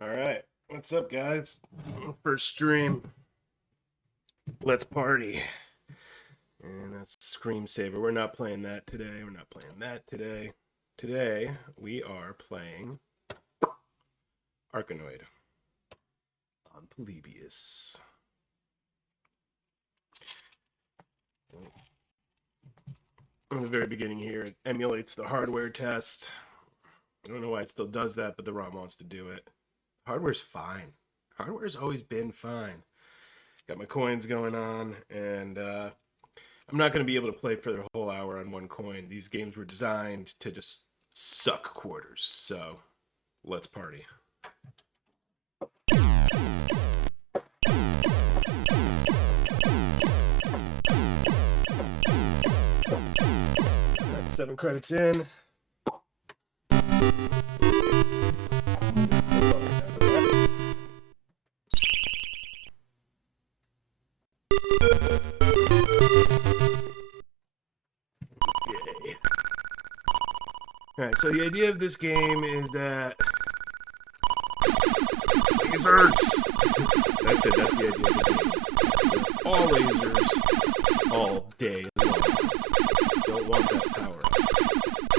All right, what's up, guys? First stream. Let's party. And that's Screamsaver. We're not playing that today. We're not playing that today. Today, we are playing Arkanoid on Polybius. In the very beginning here, it emulates the hardware test. I don't know why it still does that, but the ROM wants to do it. Hardware's fine. Hardware's always been fine. Got my coins going on, and I'm not going to be able to play for the whole hour on one coin. These games were designed to just suck quarters, so let's party. Right, 7 credits in. Alright, so the idea of this game is that lasers! That's it, that's the idea of the game. All lasers, all day long. Don't want that power up.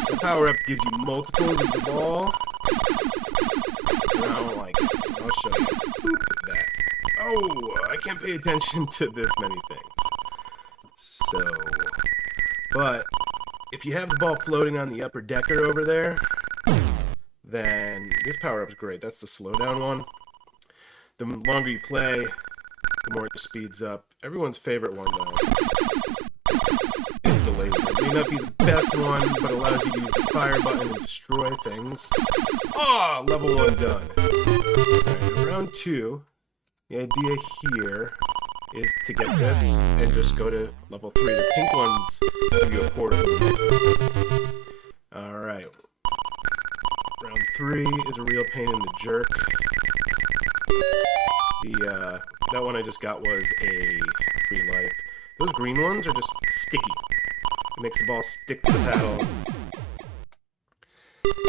The power up gives you multiples of the ball. And I don't like it. I'll show you. That. Oh, I can't pay attention to this many things. So, but if you have the ball floating on the upper decker over there, then this power-up is great. That's the slowdown one. The longer you play, the more it speeds up. Everyone's favorite one, though, is the laser. It may not be the best one, but allows you to use the fire button and destroy things. Ah, level 1 done. Alright, round 2, the idea here is to get this and just go to level 3. The pink ones give you a portal to the next one. Alright. Round 3 is a real pain in the jerk. That one I just got was a free life. Those green ones are just sticky. It makes the ball stick to the paddle.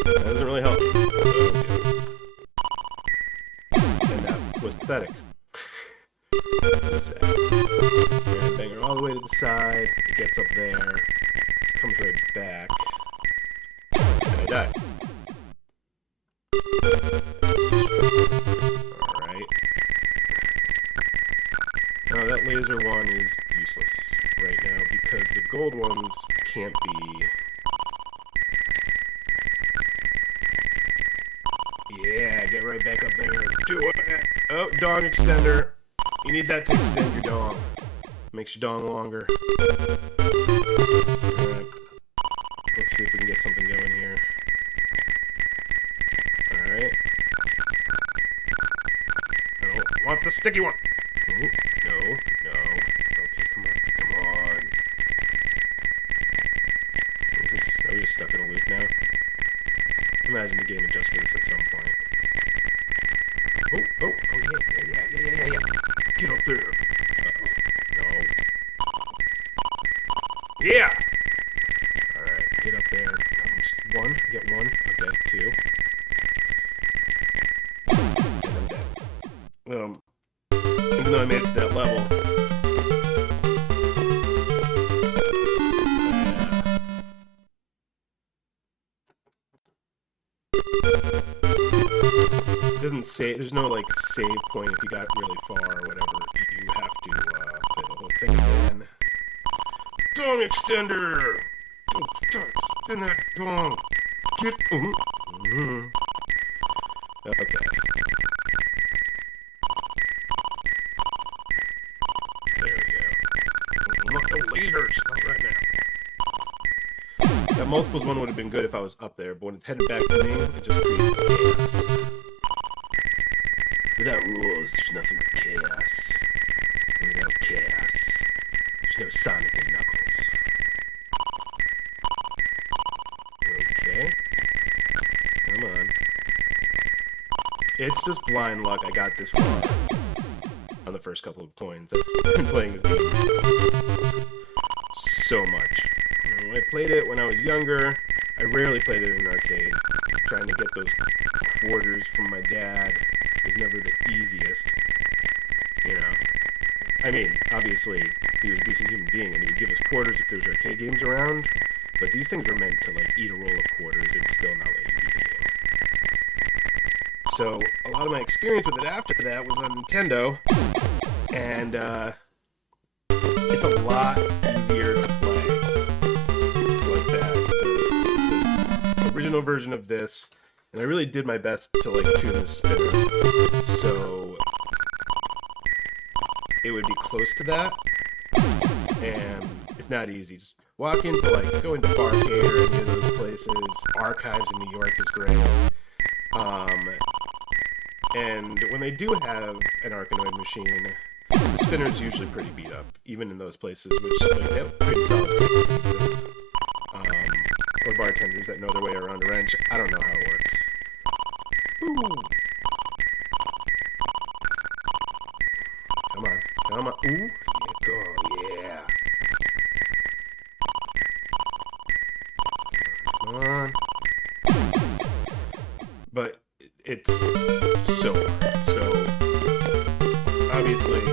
That doesn't really help you. And that was pathetic. And bang her all the way to the side. It gets up there. Comes right back. And I die. Alright. Now that laser one is useless right now because the gold ones can't be... Yeah, get right back up there. Do it! Oh, dong extender. You need that to extend your dong. Makes your dong longer. Alright. Let's see if we can get something going here. Alright. I don't want the sticky one! Ooh, no, no. Okay, come on, come on. Are we just stuck in a loop now? Imagine the game adjusts for this at some point. Oh, yeah. Get up there. Uh-oh. No. Yeah! Alright, get up there. Just one. I get one. Okay, 2. And I'm dead. Even though I made it to that level. It doesn't say, there's no like save point if you got really far or whatever. You have to play the whole thing again. Dong extender! Extend that dong! Get... Okay. There we go. Look, no lasers! Not right now. That multiples one would have been good if I was up there, but when it's headed back to me, it just creates chaos. Without rules, there's nothing but chaos. And without chaos, there's no Sonic and Knuckles. Okay. Come on. It's just blind luck I got this far on the first couple of coins. I've been playing this game so much. When I played it when I was younger, I rarely played it in an arcade. Trying to get those quarters from my dad was never the easiest. You know, I mean, obviously, he was a decent human being, and he would give us quarters if there was arcade games around, but these things were meant to, like, eat a roll of quarters and still not let you beat the game. So, a lot of my experience with it after that was on Nintendo, and, it's a lot easier to play like that. The original version of this, and I really did my best to, like, tune the spinner, so it would be close to that, and it's not easy. Just walk into, like, go into Barcade or any of those places. Archives in New York is great. And when they do have an Arkanoid machine, the spinner's usually pretty beat up, even in those places, which, like, they have pretty solid people, or bartenders that know their way around a wrench. I don't know how it works. Ooh. Come on. Come on. Ooh. Oh, yeah. Come on. But it's so hard. So, obviously, to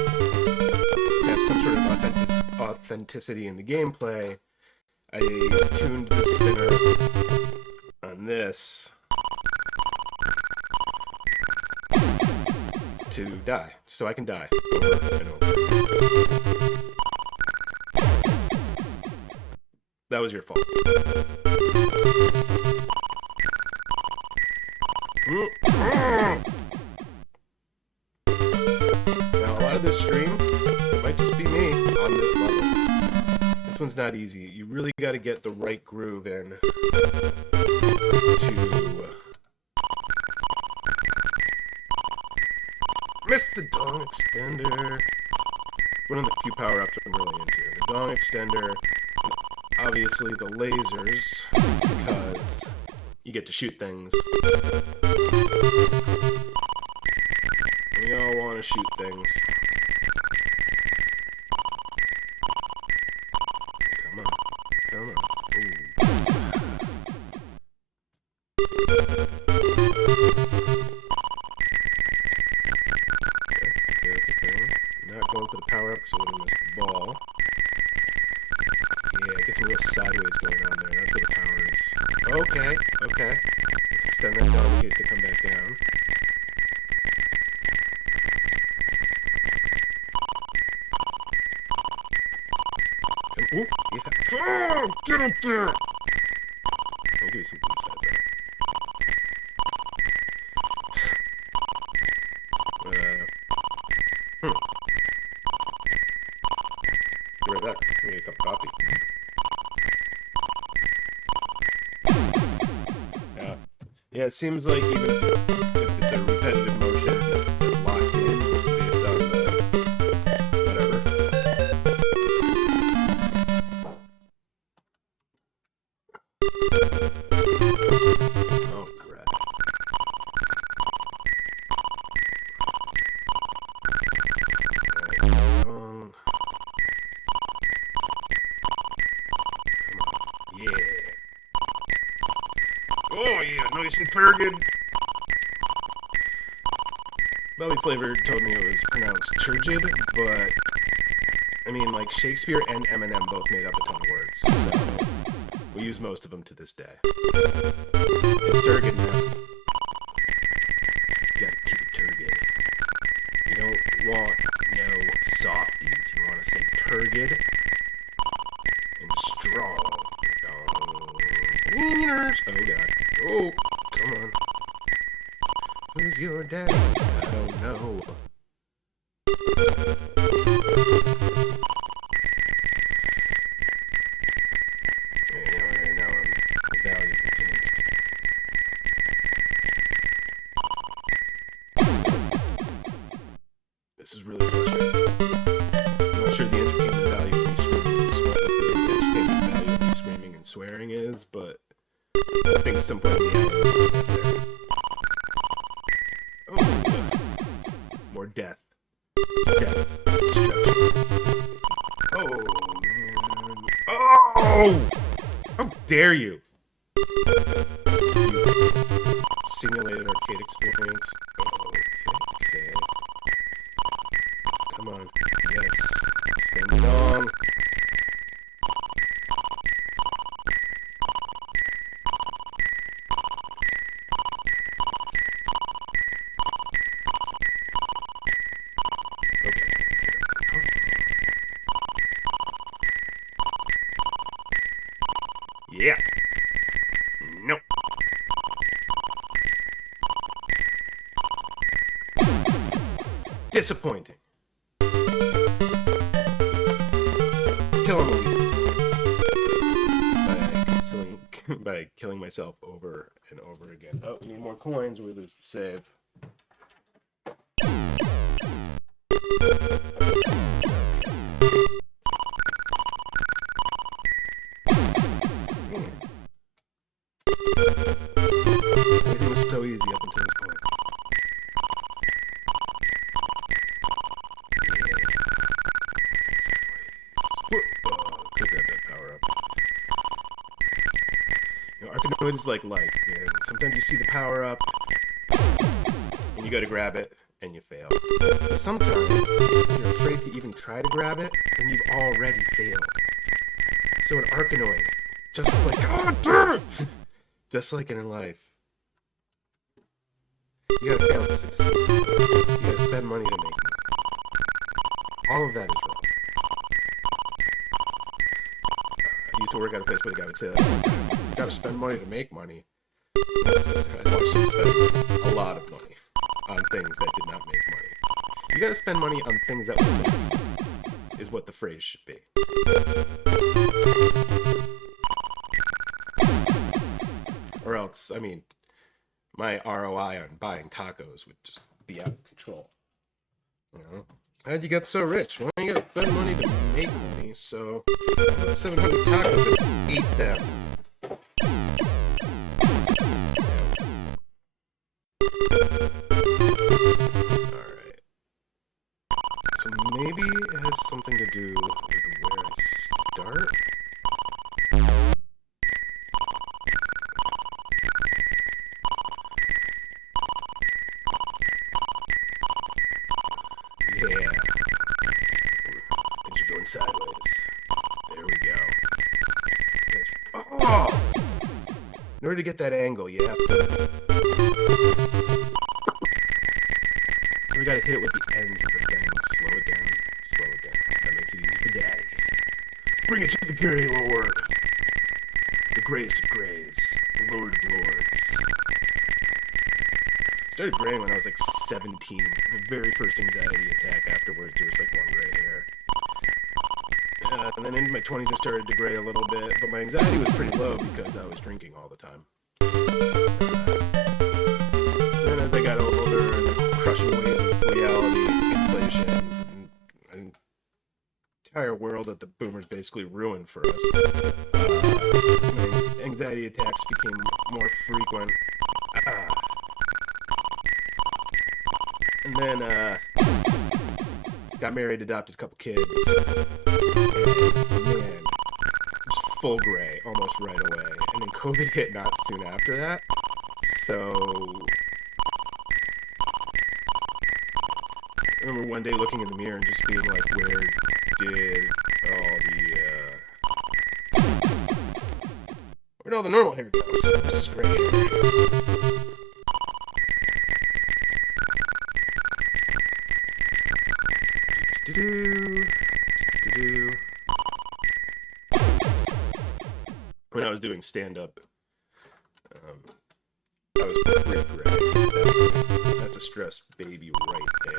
have some sort of authenticity in the gameplay, I tuned the spinner on this to die, so I can die over and over. That was your fault. Now, a lot of this stream, it might just be me on this level. This one's not easy. You really got to get the right groove in to miss the dong extender. One of the few power-ups I'm really into. The dong extender, and obviously the lasers, because you get to shoot things. And we all want to shoot things. Come on. Come on. Ooh. Okay. Not going for the power-up because I would have missed the ball. Yeah, I guess a little sideways going on there. That's where the power is. Okay. Let's extend that down in case they come back down. Ooh, yeah. Oh, get up there! I'll give you some boost sides out. Be right back. Give me a cup of coffee. Yeah, it seems like even if it's a repetitive motion that's locked in based on the whatever. Oh, crap. Come on. Yeah. Oh, yeah, nice and turgid. Belly Flavor told me it was pronounced turgid, but I mean, like, Shakespeare and Eminem both made up a ton of words, so we use most of them to this day. It's turgid now. You gotta keep it turgid. You don't want no softies. You want to say turgid and strong. Wieners. Oh, God. Oh, come on. Who's your daddy? I don't know. Right now, the valley of the king. This is really frustrating. I'm not sure the entertainment value of me screaming and swearing is, but I think at some point in the end, we'll get there. Oh, more death. It's death. Destruction. Oh, man. Oh! How dare you? Simulated arcade experience. Okay. Come on. Yes. Stand on. Yeah. Nope. Disappointing. Kill him by killing myself over and over again. Oh, we need more coins or we lose the save. Everything was so easy up until this point. Could grab that power up. You know, Arkanoid is like life, man. Sometimes you see the power up, and you go to grab it, and you fail. But sometimes you're afraid to even try to grab it, and you've already failed. So in Arkanoid, just like, oh, damn it! Just like in life, you gotta fail to succeed. You gotta spend money to make money. All of that is wrong. I used to work at a place where the guy would say, like, you gotta spend money to make money. I watched him spend a lot of money on things that did not make money. You gotta spend money on things that will make money, is what the phrase should be. Or else, I mean, my ROI on buying tacos would just be out of control. You know? How'd you get so rich? Well, you gotta spend money to make money, so I bought 700 tacos and ate them. Alright. So maybe it has something to do with where I start? Yeah. Things are going sideways. There we go. Oh! In order to get that angle, you have to... We gotta hit it with the ends of the thing. Slow it down. Slow it down. That makes it easy for Daddy. Bring it to the Grey Lord. The greyest of greys. The Lord of Lords. I started graying when I was like 17. My very first anxiety attack afterwards, there was like one gray hair. And then into my 20s I started to gray a little bit, but my anxiety was pretty low because I was drinking all the time. Then as I got older, the crushing weight of reality, inflation, and entire world that the boomers basically ruined for us, my anxiety attacks became more frequent. And then, got married, adopted a couple kids, and man, just full gray almost right away. And then COVID hit not soon after that, so I remember one day looking in the mirror and just being like, where did all the normal hair go? This is gray hair. When I was doing stand-up, I was pretty gray. That's a stress baby right there.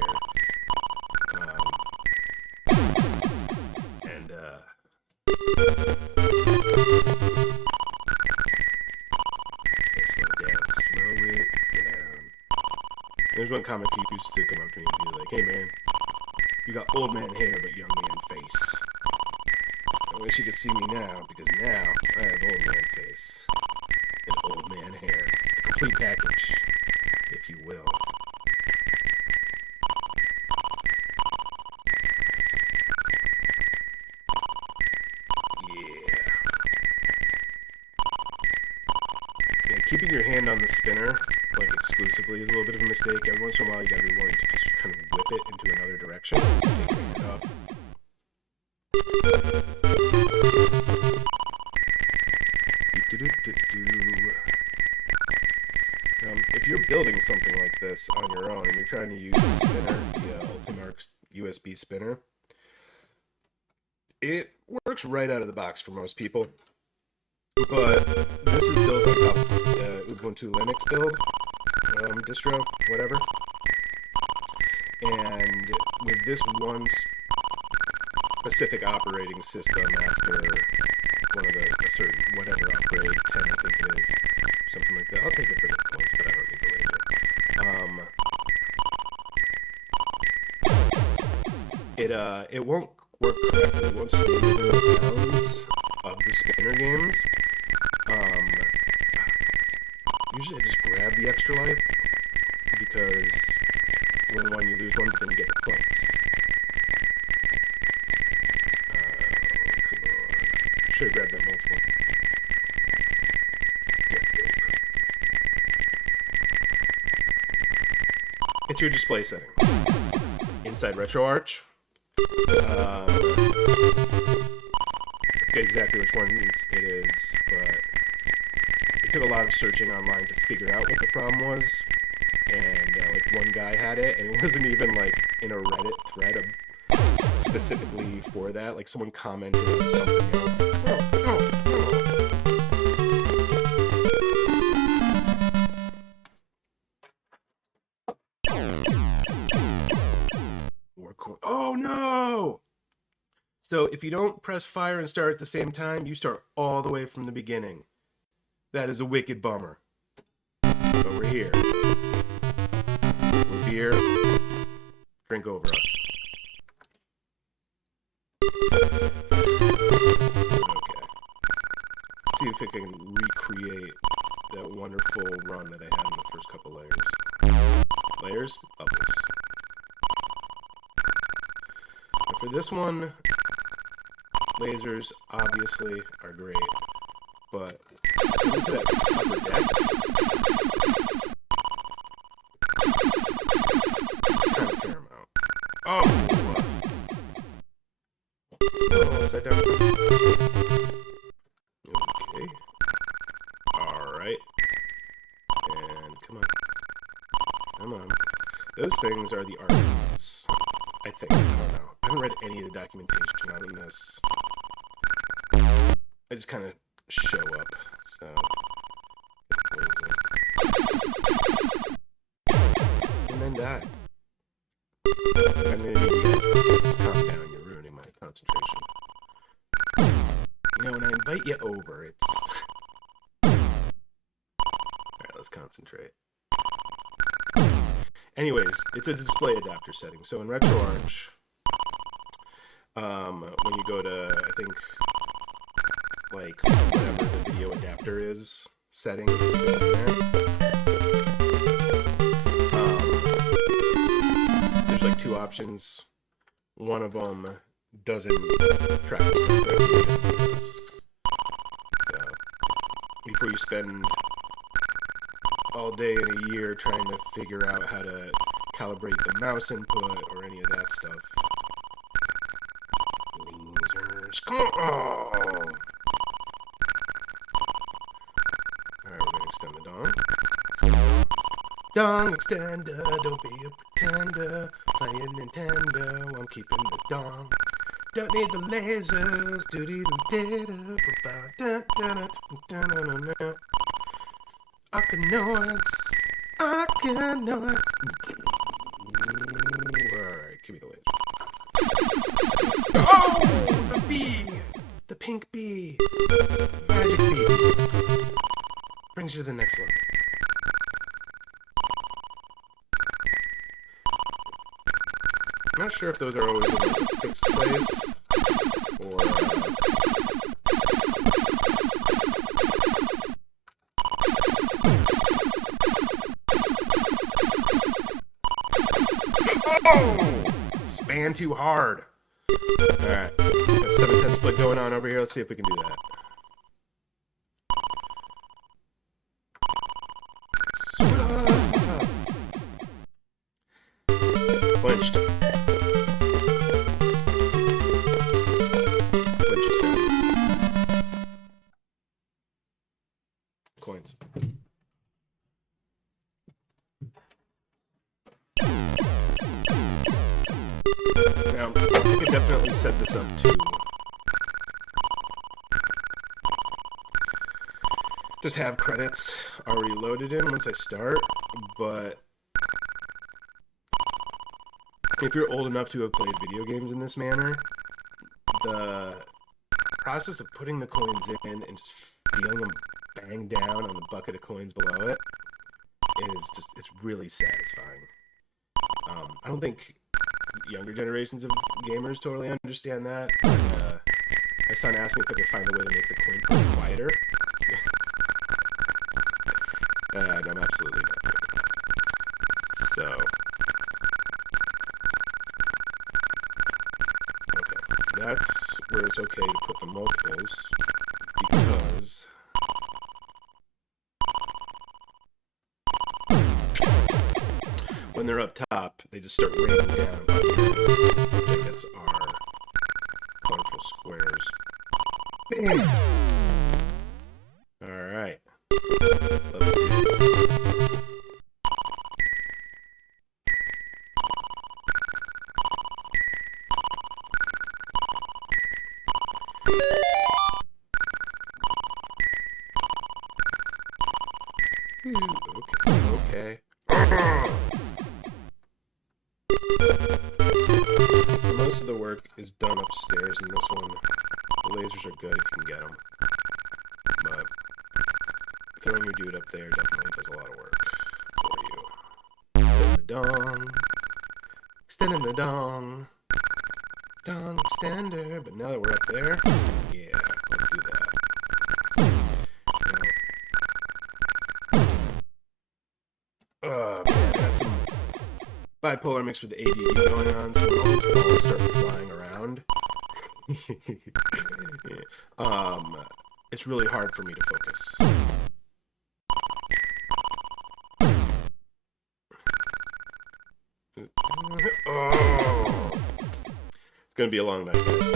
Slow it down. There's one comic who used to come up to me and be like, hey man, you got old man hair but young man face. I wish you could see me now, because now I have old man face and old man hair. The complete package, if you will. Yeah. keeping your hand on the spinner, like, exclusively is a little bit of a mistake. Every once in a while, you gotta be willing to just kind of whip it into another direction. Take your hand off. If you're building something like this on your own and you're trying to use the spinner, the Ultimark's USB spinner, it works right out of the box for most people. But this is built on top of Ubuntu Linux build, distro, whatever. And with this one specific operating system after one of the certain whatever upgrade 10 I think it is, something like that. I'll take it for the points, but I don't need the laser. It won't work correctly. It won't stay within the bounds of the spinner games. Usually I just grab the extra life because win one you lose one, but then you get the points. Come on. Should have grabbed that multiple. It's your display settings. Inside RetroArch. I forget exactly which one it is, but it took a lot of searching online to figure out what the problem was. And like one guy had it, and it wasn't even like in a Reddit thread specifically for that. Like someone commented on something else. Oh no! So if you don't press fire and start at the same time, you start all the way from the beginning. That is a wicked bummer. But we're here. We're here. Drink over us. Okay. See if I can recreate that wonderful run that I had in the first couple layers. Layers? Bubbles. For this one, lasers obviously are great, but look at that upper deck. Kind of paramount. Oh! Upside down. Okay. Alright. And come on. Come on. Those things are the arguments. I think. I don't know. I haven't read any of the documentation on this. I just kind of show up, so. And then die. I'm gonna need you guys to just calm down. You're ruining my concentration. You know, when I invite you over, it's. Alright, let's concentrate. Anyways, it's a display adapter setting. So in RetroArch, when you go to, I think, like, whatever the video adapter is, setting, there's like two options. One of them doesn't track the stuff. So, before you spend all day in a year trying to figure out how to calibrate the mouse input or any of that stuff. Lasers. Oh! Alright, we're gonna extend the dong. Dong extender, don't be a pretender. Playing Nintendo, I'm keeping the dong. Don't need the lasers. Arkanoids. Arkanoids. Alright, give me the laser. Oh! The bee! The pink bee. Magic bee. Brings you to the next level. I'm not sure if those are always in a fixed place or span too hard. Alright. Got a 7-10 split going on over here. Let's see if we can do that. Now, I could definitely set this up to just have credits already loaded in once I start, but if you're old enough to have played video games in this manner, the process of putting the coins in and just feeling them bang down on the bucket of coins below it is just, it's really satisfying. I don't think younger generations of gamers totally understand that. My son asked me if I could find a way to make the coin put quieter. And I'm absolutely not doing that. So, okay, that's where it's okay to put the multiples, because when they're up top, they just start raining down. I think that's our colorful squares. Bam! Alright. Level 2. Okay. Most of the work is done upstairs in this one. The lasers are good if you can get them. But throwing your dude up there definitely does a lot of work for you. Extend the dong. Extending the dong. Dong extender. But now that we're up there, yeah, let's do that. Man, I got some bipolar mixed with ADD going on, so when all these balls start flying around, it's really hard for me to focus. Oh. It's gonna be a long night, guys.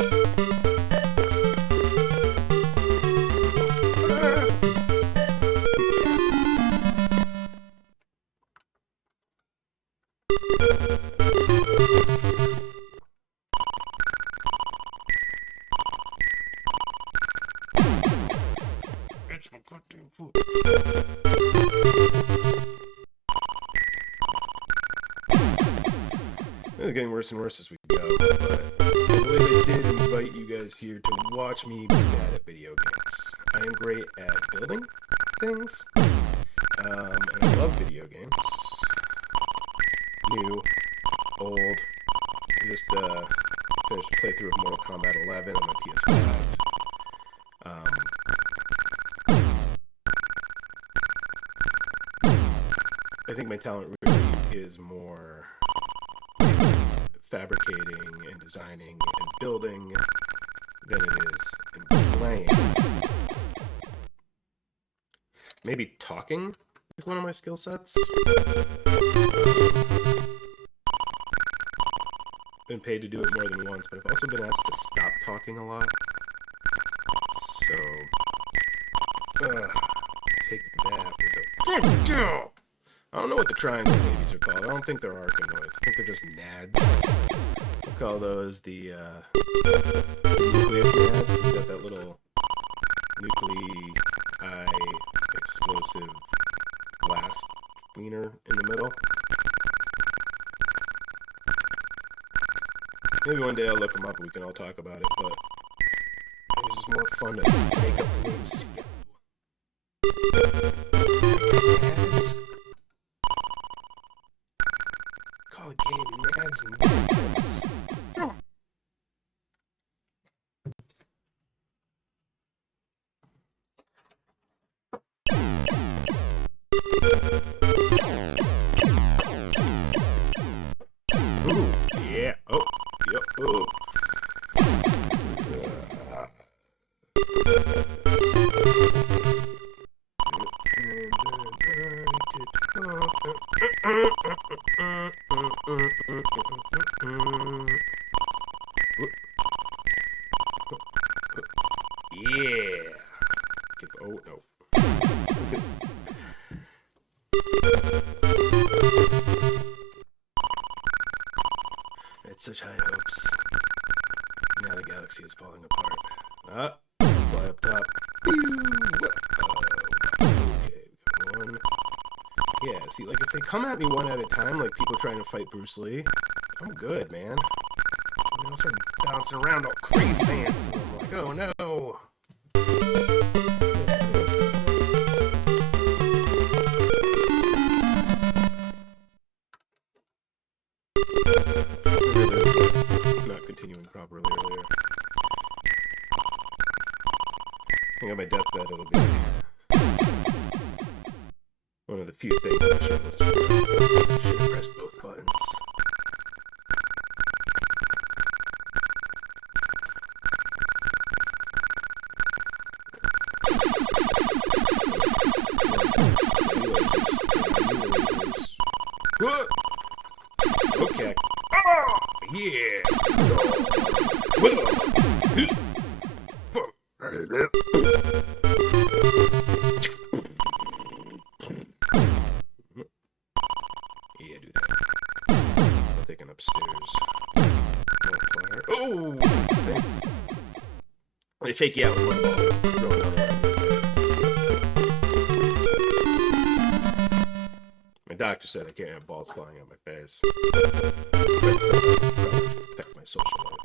It's getting worse and worse as we go, but I believe I did invite you guys here to watch me be bad at video games. I am great at building things, and I love video games. New, old. I just finished a playthrough of Mortal Kombat 11 on my PS5. I think my talent really is more fabricating and designing and building than it is in playing. Maybe talking is one of my skill sets. Been paid to do it more than once, but I've also been asked to stop talking a lot. So, take that with a... I don't know what the triangle babies are called. I don't think they're Arkanoids. I think they're just nads. We'll call those the nucleus nads, because we got that little nuclei explosive blast wiener in the middle. Maybe one day I'll look them up and we can all talk about it, but it was just more fun to make up the names as you go. Nads. Call it game nads and nads. Ooh, yeah. Oh, yep. Oh. Yeah. Oh, no. It's such high hopes. Now the galaxy is falling apart. Fly up top. Okay, one. Yeah, see, like, if they come at me one at a time, like people trying to fight Bruce Lee, I'm good, man. I'll start bouncing around all crazy pants, and I'm like, oh no. Not continuing properly earlier. I think on my deathbed it'll be one of the few things on my short list. Should have pressed both buttons. Okay. Oh, yeah. Yeah, do that. I'm thinking upstairs. Oh, see? They take you out with one ball. Throw another one. My doctor said I can't have balls flying out my face. That's affect my social life.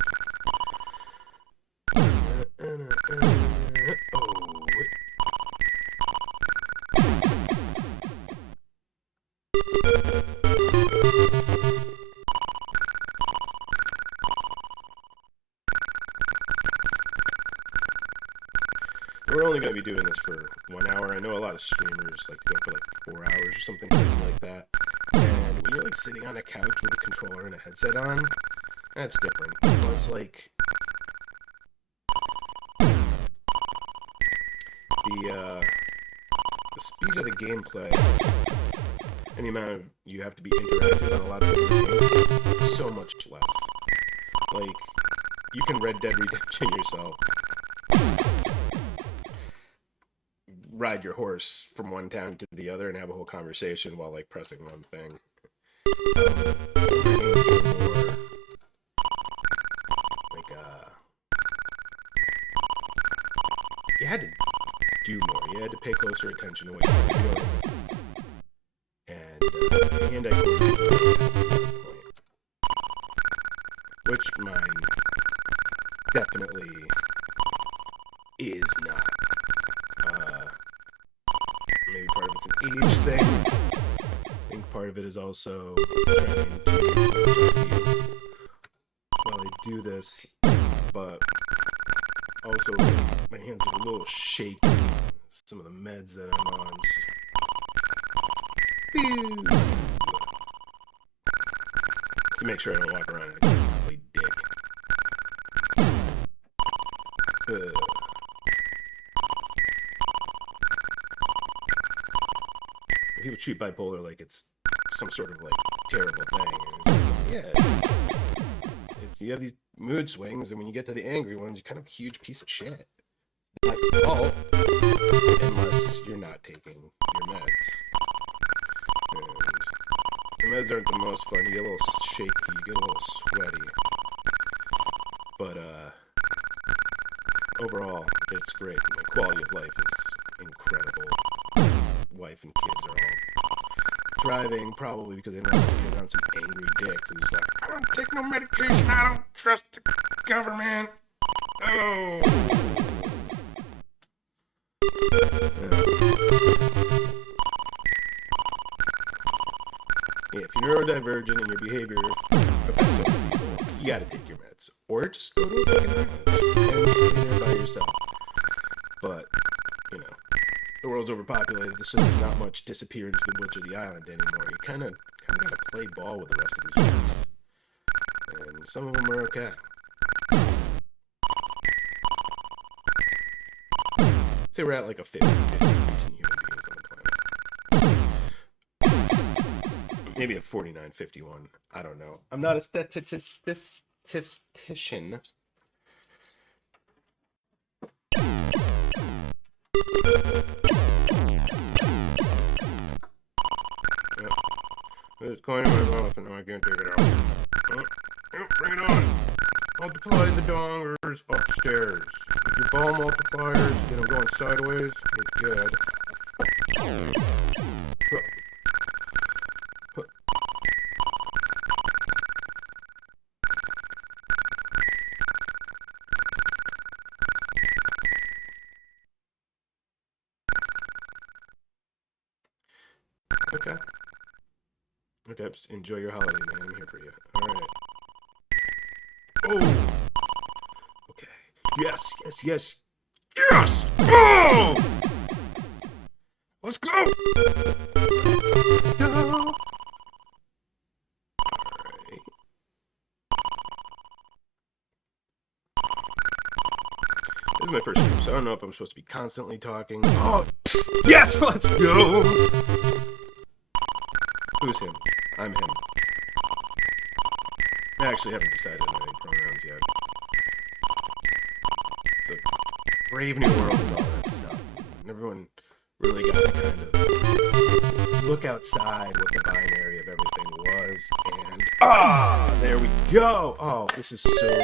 We're only going to be doing this for 1 hour. I know a lot of streamers like to go for like 4 hours or something crazy like that. And when you're like sitting on a couch with a controller and a headset on, that's different. Plus, like, the speed of the gameplay and the amount of you have to be interactive on a lot of different games is so much less. Like, you can Red Dead Redemption yourself. Ride your horse from one town to the other and have a whole conversation while like pressing one thing. You had to do more. You had to pay closer attention to what you were doing. And hand-eye coordination, which mine definitely is not. Maybe part of it's an age thing. I think part of it is also trying to while I do this, but also my hands are a little shaky. Some of the meds that I'm on. To make sure I don't walk around and play dick. People treat bipolar like it's some sort of like terrible thing. Yeah, you have these mood swings, and when you get to the angry ones, you're kind of a huge piece of shit. Not your fault, unless you're not taking your meds. And the meds aren't the most fun. You get a little shaky, you get a little sweaty. But overall, it's great. My quality of life is incredible. Wife and kids are all thriving, probably because they don't have to be around some angry dick who's like, I don't take no medication, I don't trust the government. Oh. Yeah, if you're neurodivergent and your behavior affects other people, you gotta take your meds. Or just go to a fucking island and stay there by yourself. But, you know, the world's overpopulated, so there's not much disappeared into the woods or the island anymore. You kind of gotta play ball with the rest of these groups. And some of them are okay. Say we're at like a 50-50 decent human beings on the planet. Maybe a 49-51. I don't know. I'm not a statistician. There's a coin in my mouth and now I can't take it out. Bring it on. Multiply the dongers upstairs. With your ball multipliers, get them going sideways. You're good. Okay. Okay, just enjoy your holiday, man. I'm here for you. Alright. Oh! Okay. Yes, yes, yes. Yes! Oh! Let's go! Go! Alright. This is my first stream, so I don't know if I'm supposed to be constantly talking. Oh! Yes! Let's go! Who's him? I'm him. I actually haven't decided on any pronouns yet. It's a brave new world and all that stuff. And everyone really got to kind of look outside what the binary of everything was, and there we go! Oh, this is so great.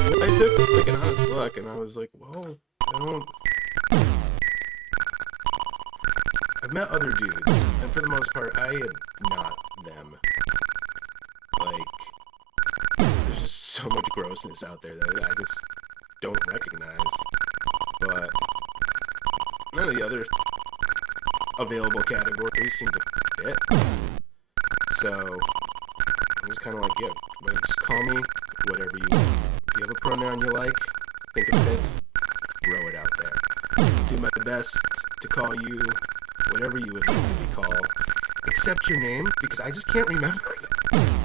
And I took like an honest look, and I was like, well, I've met other dudes, and for the most part, I am not them. Like, there's just so much grossness out there that I just don't recognize. But none of the other available categories seem to fit. So I'm just kind of like, yeah, just call me whatever you want. If you have a pronoun you like, think it fits, throw it out there. Do my best to call you whatever you would like to be called, except your name, because I just can't remember this.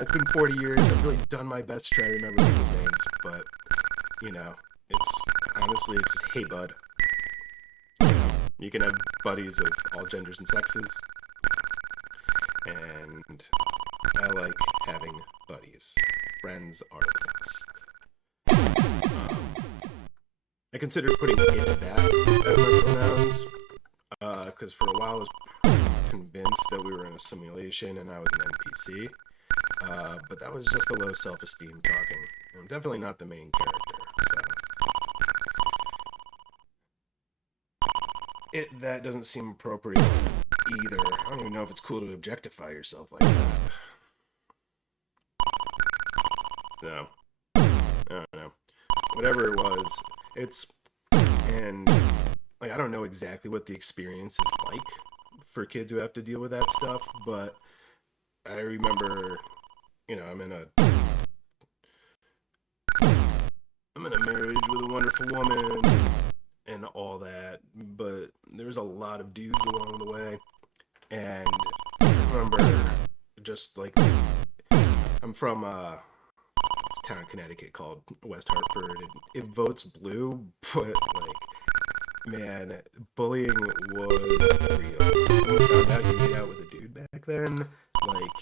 It's been 40 years. I've really done my best to try to remember people's names, but, you know, honestly, it's just, hey, bud. You know, you can have buddies of all genders and sexes, and I like having buddies. Friends are the best. I considered putting it to that as my pronouns, because for a while I was convinced that we were in a simulation and I was an NPC, but that was just a low self-esteem talking. I'm definitely not the main character, so. That doesn't seem appropriate either. I don't even know if it's cool to objectify yourself like that. No. I don't know. Whatever it was, and like, I don't know exactly what the experience is like for kids who have to deal with that stuff, but I remember, you know, I'm in a marriage with a wonderful woman and all that, but there's a lot of dudes along the way, and I remember just like, I'm from this town in Connecticut called West Hartford, and it votes blue, but like, man, bullying was real. When you found out you made out with a dude back then, like,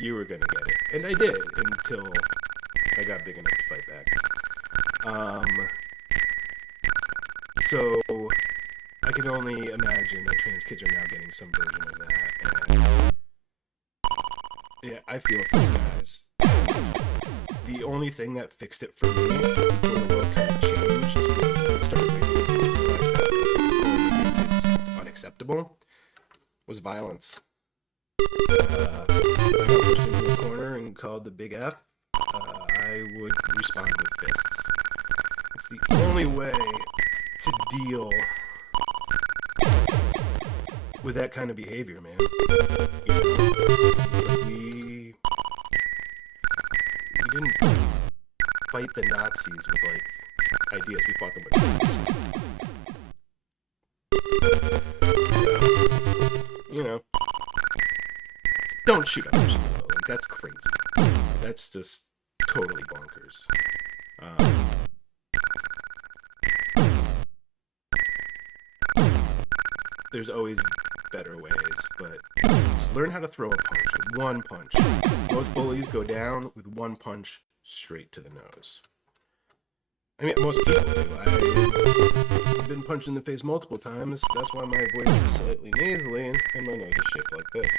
you were gonna get it. And I did, until I got big enough to fight back. So, I can only imagine that trans kids are now getting some version of that. And, yeah, I feel for you guys. The only thing that fixed it for me, before the world kind of changed, started making it's unacceptable, was violence. I got pushed into a corner and called the big F. I would respond with fists. It's the only way to deal with that kind of behavior, man. You know, it's like we didn't fight the Nazis with, like, ideas. We fought them with fists. You know, don't shoot others. Like, that's crazy. That's just totally bonkers. There's always better ways, but just learn how to throw a punch with one punch. Most bullies go down with one punch straight to the nose. I mean, most people do. I've been punched in the face multiple times. That's why my voice is slightly nasally and my nose is shaped like this.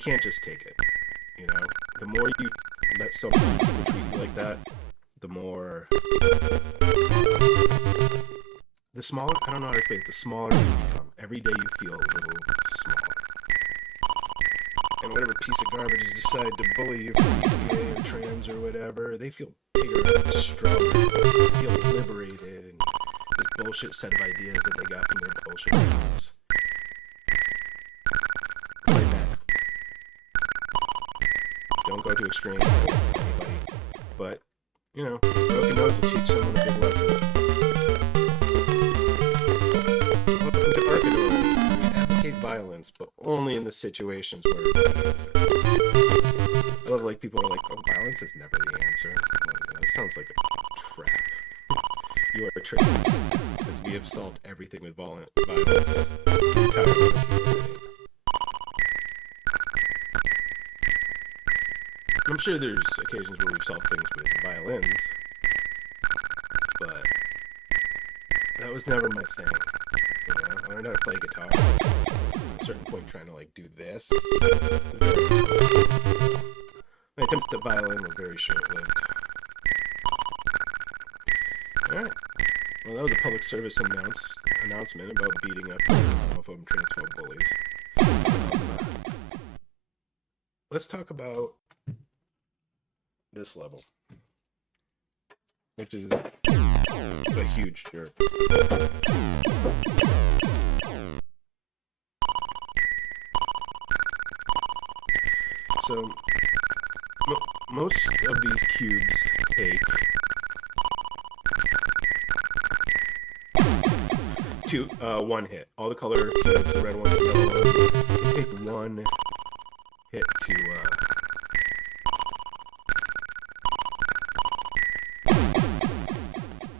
can't just take it. You know, the more you let someone treat you like that, the more, the smaller, I don't know how to say it, the smaller you become. Every day you feel a little smaller. And whatever piece of garbage has decided to bully you for being gay or trans or whatever, they feel bigger and stronger. They feel liberated, and this bullshit set of ideas that they got from their bullshit parents. Fight back. Don't go to extreme with anybody. But, you know, broken nose will teach someone a big lesson. Welcome to Arkanoid. We advocate violence, but only in the situations where it's the answer. I love, like, people are like, oh, violence is never the answer. Like, that sounds like a trap. You are a trick. Because we have solved everything with violence. Entirely. I'm sure there's occasions where we've solved things with violins, but that was never my thing. You know, I learned how to play guitar. At a certain point, trying to like do this. My attempts at violin were very short-lived. All right. Well, that was a public service announcement about beating up homophobe and transphobe bullies. Let's talk about this level, which is a huge jerk. So most of these cubes take one hit. All the color cubes, the red ones, the yellow ones, they take one hit to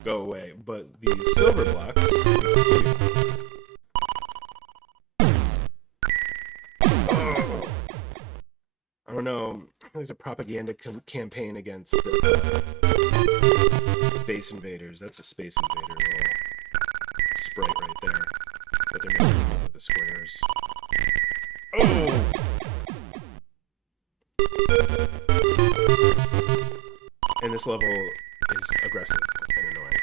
go away, but these silver blocks, I don't know, there's a propaganda campaign against the Space Invaders. That's a Space Invader little sprite right there, but they're making it with the squares. Oh! And this level is aggressive and annoying.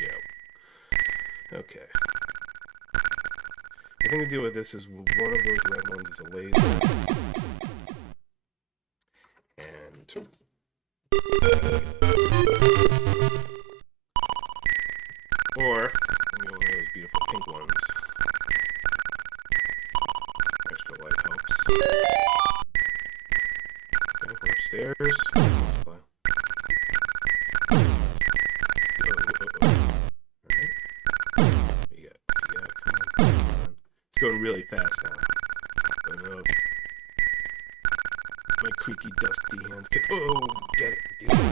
Yep. Okay. The thing to deal with this is one of those red ones is a laser. And or maybe one of those beautiful pink ones. Extra light helps. Okay, we're upstairs. Alright. We got, come on. It's going really fast now. I don't know if my creaky, dusty hands can. Oh, get it. There we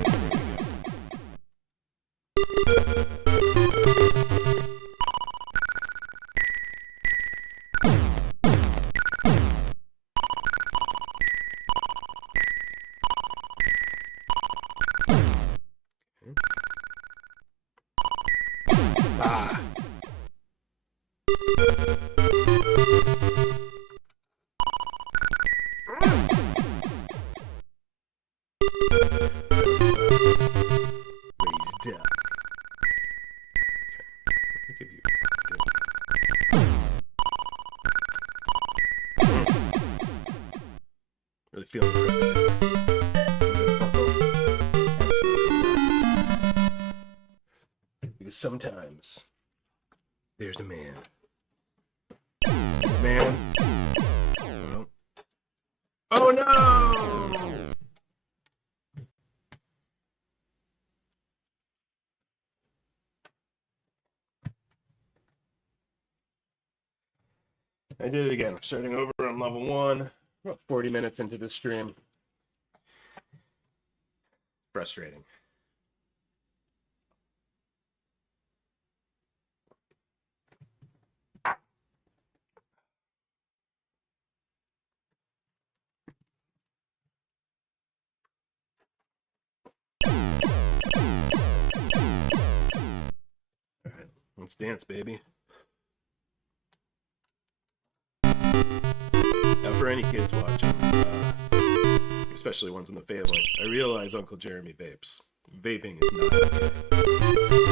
go. Ah. Raised up. Okay. I'll give you really feeling it. Because sometimes there's a man. Man. Well. Oh no! I did it again. Starting over on level 1, about 40 minutes into the stream. Frustrating. Let's dance, baby. Now, for any kids watching, especially ones in the family, I realize Uncle Jeremy vapes. Vaping is not okay.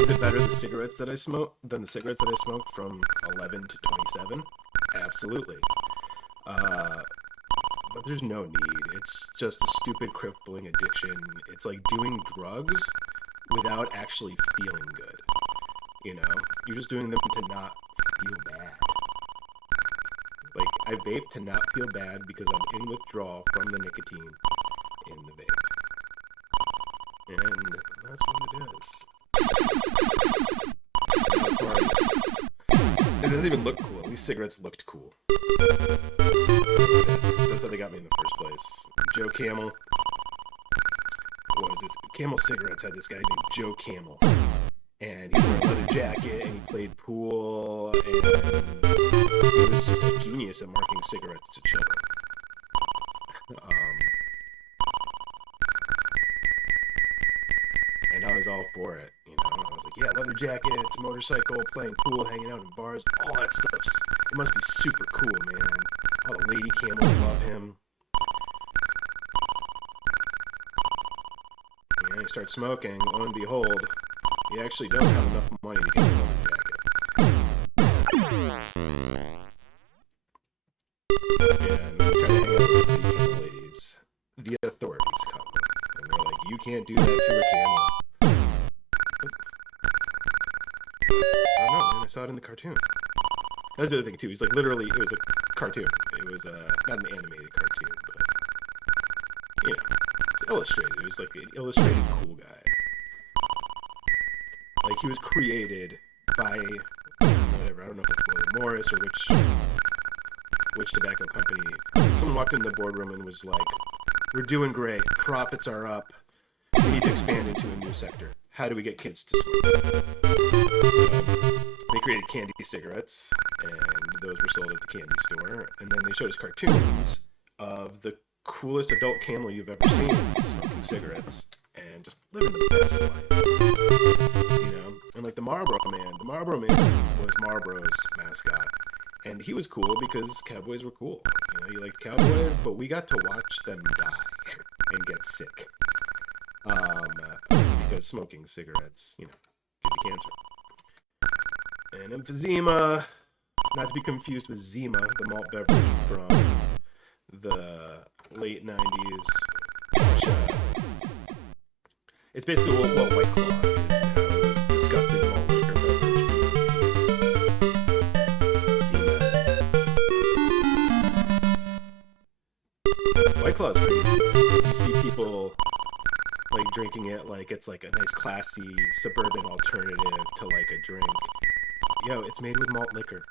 Is it better the cigarettes that I smoke than the cigarettes that I smoked from 11 to 27? Absolutely. But there's no need. It's just a stupid, crippling addiction. It's like doing drugs without actually feeling good. You know? You're just doing them to not feel bad. Like, I vape to not feel bad because I'm in withdrawal from the nicotine in the vape. And that's what it is. It doesn't even look cool. These cigarettes looked cool. That's how they got me in the first place. Joe Camel. What was this? Camel Cigarettes had this guy named Joe Camel. And he wore a leather jacket, and he played pool, and he was just a genius at marketing cigarettes to children. And I was all for it, you know. I was like, yeah, leather jackets, motorcycle, playing pool, hanging out in bars, all that stuff. It must be super cool, man. All the lady camels love him. And you start smoking, lo and behold, you actually don't have enough money to get a leather jacket. And when you try to hang out with lady camel ladies, the authorities come. And they're like, you can't do that to a camel. I don't know, man. I saw it in the cartoon. That's the other thing, too. He's like, literally, it was a cartoon. It was not an animated cartoon, but, you know, it's illustrated. It was like an illustrated cool guy. Like, he was created by, whatever, I don't know if it's William Morris or which tobacco company. Someone walked in the boardroom and was like, we're doing great. Profits are up. We need to expand into a new sector. How do we get kids to smoke? They created candy cigarettes, and those were sold at the candy store. And then they showed us cartoons of the coolest adult camel you've ever seen smoking cigarettes and just living the best life. You know? And like the Marlboro Man was Marlboro's mascot. And he was cool because cowboys were cool. You know, you liked cowboys, but we got to watch them die and get sick. Because smoking cigarettes, you know, gives you cancer. And emphysema, not to be confused with Zima, the malt beverage from the late 90s. Which, it's basically what White Claw is now. It's disgusting malt liquor beverage from the 80s. Zima. White Claw is crazy. You see people like drinking it like it's like a nice classy suburban alternative to like a drink. Yo, it's made with malt liquor.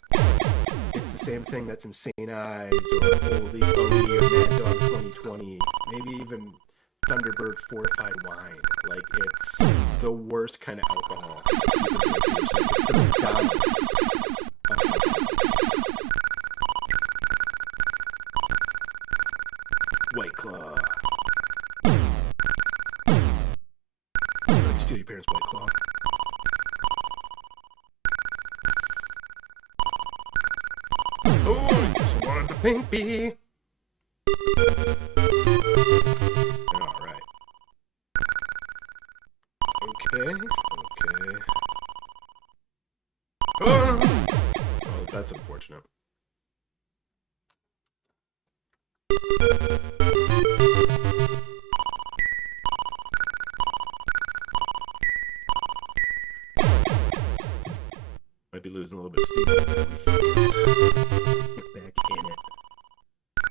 It's the same thing that's in St. Ives or Oldie Oldie or Mad Dog 2020, maybe even Thunderbird fortified wine. Like, it's the worst kind of alcohol. It's the McDonald's. White Claw. Steal your parents' White Claw. Oh, I just wanted the pink bee. Alright. Okay. Oh, well, that's unfortunate. Might be losing a little bit of steam. Get back in it.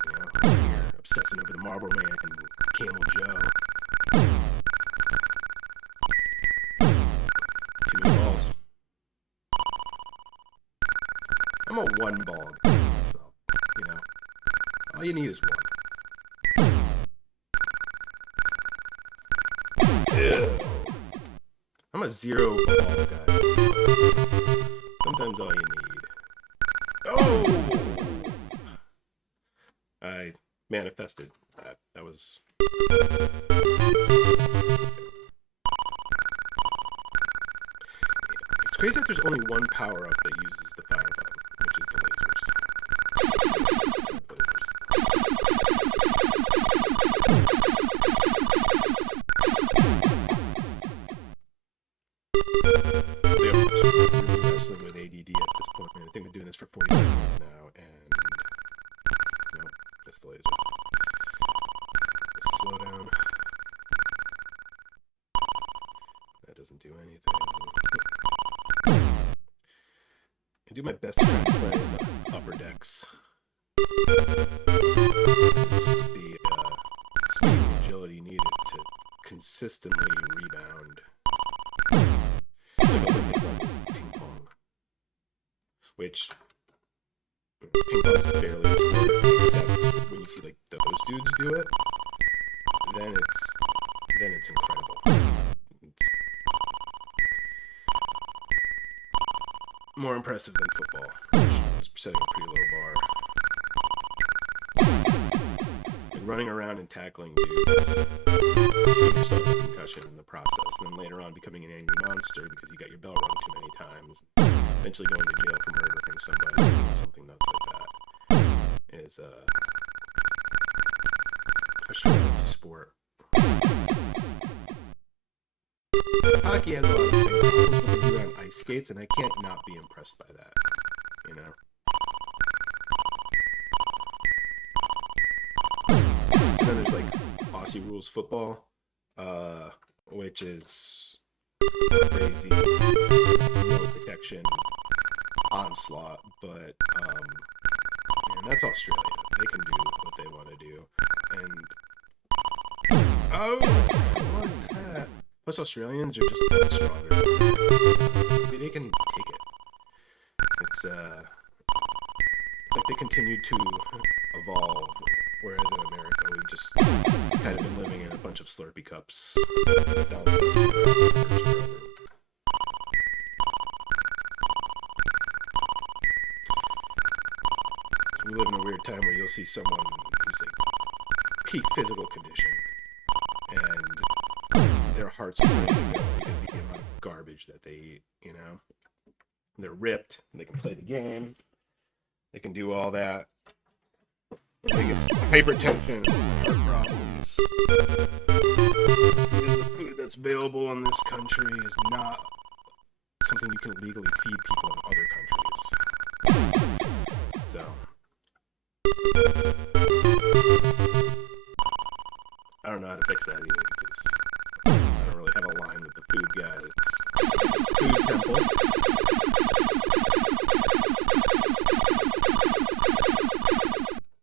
You know, over here, obsessing over the Marlboro Man and Camel Joe. Too many balls. I'm a one ball guy myself, you know. All you need is one. Ew. I'm a zero ball guy. Sometimes all you need. Oh! I manifested that. That was... It's crazy that there's only one power-up that uses the fire button, which is the lasers. I'm just really wrestling with ADD at this point. I think we're doing this for 45 minutes now, and nope, missed the laser. Let's slow down. That doesn't do anything. I do my best to try and play in the upper decks. It's just the speed and agility needed to consistently rebound. Like Olympic level ping pong. Which, ping pong is barely a sport, except when you see like those dudes do it, then it's incredible. It's more impressive than football, which is setting a pretty low bar. Like running around and tackling dudes, giving yourself a concussion in the process, and then later on becoming an angry monster because you got your bell rung too many times, eventually going to jail for murdering somebody or something nuts like that, is a sure it's a sport. Hockey has a lot of the same problems, but they do it on ice skates, and I can't not be impressed by that, you know? And then there's like Aussie rules football, which is crazy, no protection, onslaught, but man, that's Australia. They can do what they want to do, and oh, what that? Plus Australians are just stronger. They can take it. It's like they continue to evolve, whereas in America we've just kind of been living in a bunch of Slurpee cups. We live in a weird time where you'll see someone who's like peak physical condition, and their hearts are ready to go because the amount of garbage that they eat, you know? They're ripped, they can play the game, they can do all that. They get hypertension, heart problems. Because the food that's available in this country is not something you can legally feed people in other countries. So I don't know how to fix that either, because I don't really have a line with the food guy. It's food temple.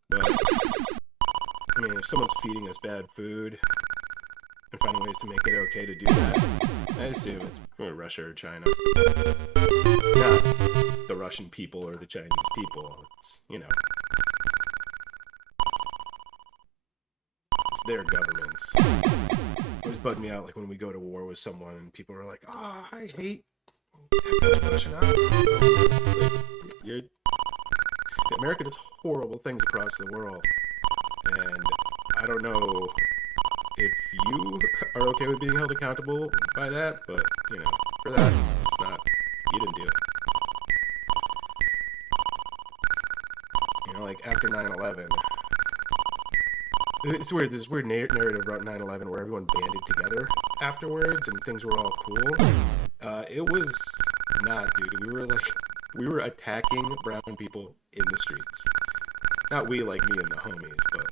But I mean, if someone's feeding us bad food and finding ways to make it okay to do that, I assume it's from Russia or China. Not the Russian people or the Chinese people. It's, you know, their governments. It always bugged me out, like when we go to war with someone and people are like, "Oh, I hate Russian like, America does horrible things across the world, and I don't know if you are okay with being held accountable by that, but you know, for that, it's not. You didn't do it. You know, like after 9/11. It's weird, this weird narrative about 9/11 where everyone banded together afterwards and things were all cool. It was not, dude. We were attacking brown people in the streets. Not we, like me and the homies, but,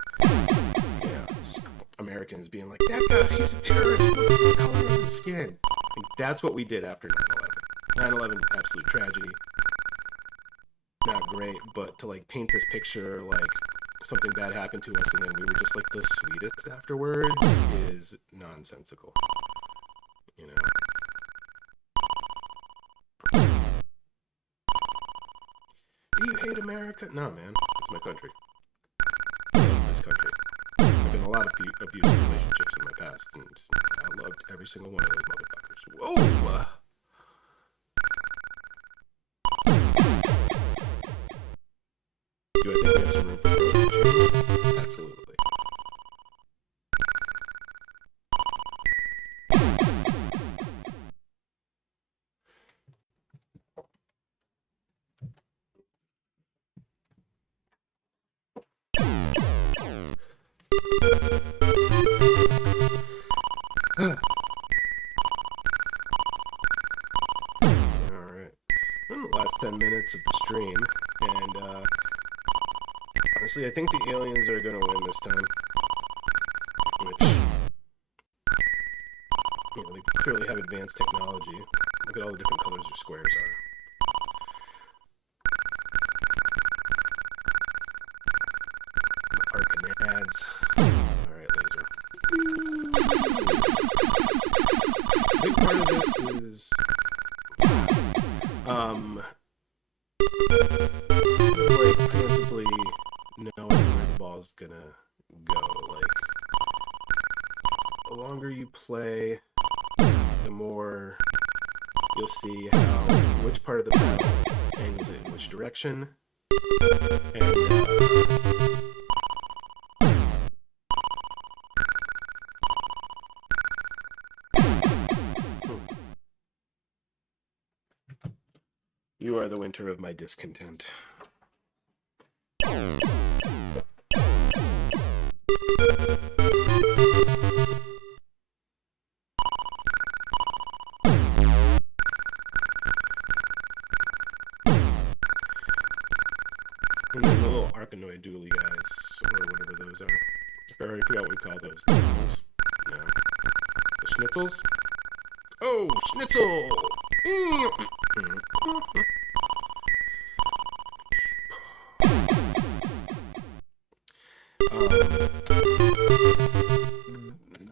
you know, just Americans being like, that guy, he's a terrorist, look at the color of his skin. Like, that's what we did after 9/11. 9/11, absolute tragedy. Not great, but to, like, paint this picture, like, something bad happened to us and then we were just like the sweetest afterwards is nonsensical, you know? Do you hate America? No, man, it's my country. I love this country. I've been in a lot of abusive relationships in my past, and I loved every single one of those motherfuckers. Whoa! Do I think we have some room for growth? Absolutely. 10 minutes of the stream, and honestly, I think the aliens are going to win this time. Which, you know, they clearly have advanced technology. Look at all the different colors their squares are. Arkanoids. Alright, laser. A big part of this is like preemptively knowing where the ball's gonna go. Like, the longer you play, the more you'll see which part of the battle angles it in which direction, and you are the winter of my discontent. And then the little Arkanoid doodly guys, or whatever those are. I already forgot what we call those things. No. The schnitzels? Oh, schnitzel!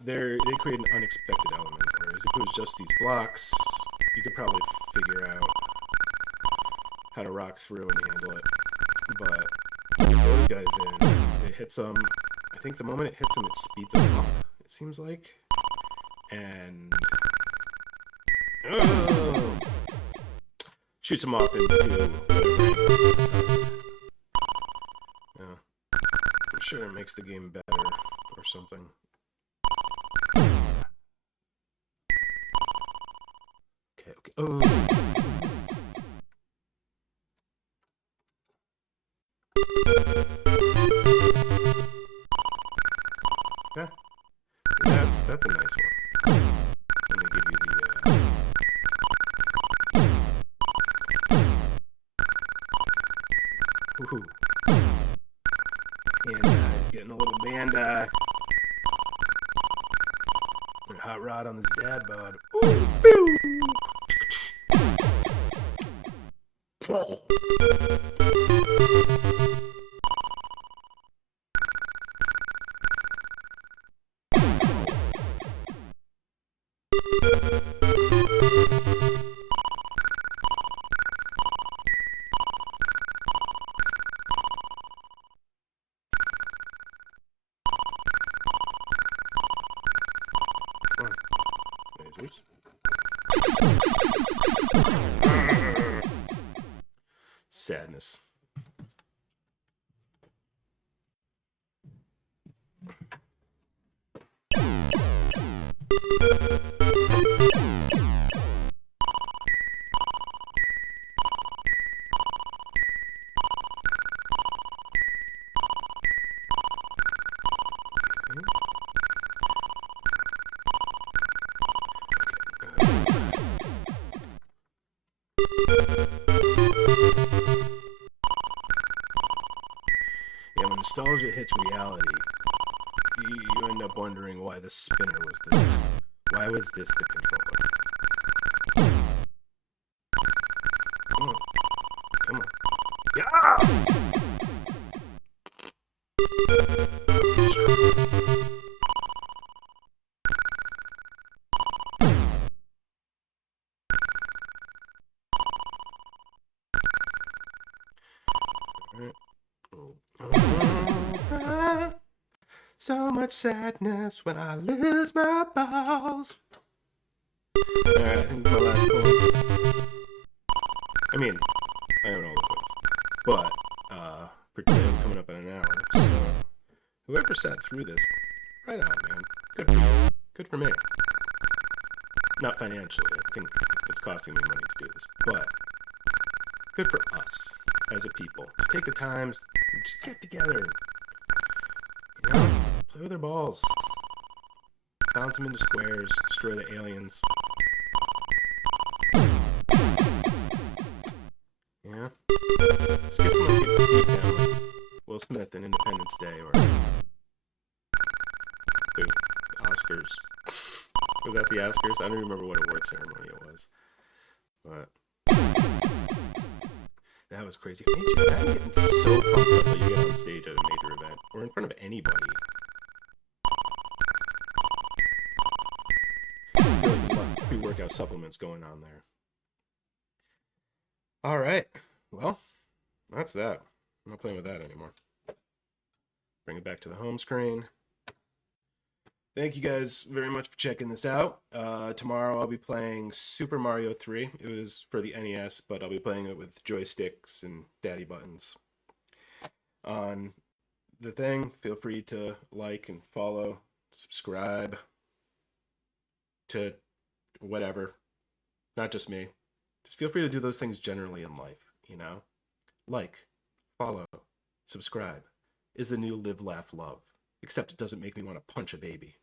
They create an unexpected element, whereas if it was just these blocks, you could probably figure out how to rock through and handle it. But those guys it hits them. I think the moment it hits them, it speeds them up, it seems like. And shoots them off into whatever. Yeah. I'm sure it makes the game better or something. Okay. Oh. Yeah. That's a nice one. Let me give you the woohoo. And he's getting a little band and hot rod on his dad bod. Ooh, pew. Sadness. Yeah, when nostalgia hits reality, you end up wondering why the spinner was why was this the controller? Come on. Come on. Yeah! So much sadness when I lose my balls. Alright, I think my last point. I mean, I own all the points. But, for today, I'm coming up in an hour. So, whoever sat through this, right on, man. Good for you. Good for me. Not financially. I think it's costing me money to do this. But, good for us as a people. Take the time, just get together. You know? Play with their balls. Bounce them into squares. Destroy the aliens. Smith in Independence Day or the Oscars. Was that the Oscars? I don't remember what award ceremony it was. But that was crazy. I'm getting so pumped up that you get on stage at a major event or in front of anybody. I feel like there's a lot of pre-workout supplements going on there. All right. Well, that's that. I'm not playing with that anymore. Bring it back to the home screen. Thank you guys very much for checking this out. Tomorrow I'll be playing Super Mario 3. It was for the NES, but I'll be playing it with joysticks and daddy buttons. On the thing, feel free to like and follow, subscribe to whatever. Not just me. Just feel free to do those things generally in life, you know? Like, follow, subscribe is the new live, laugh, love. Except it doesn't make me want to punch a baby.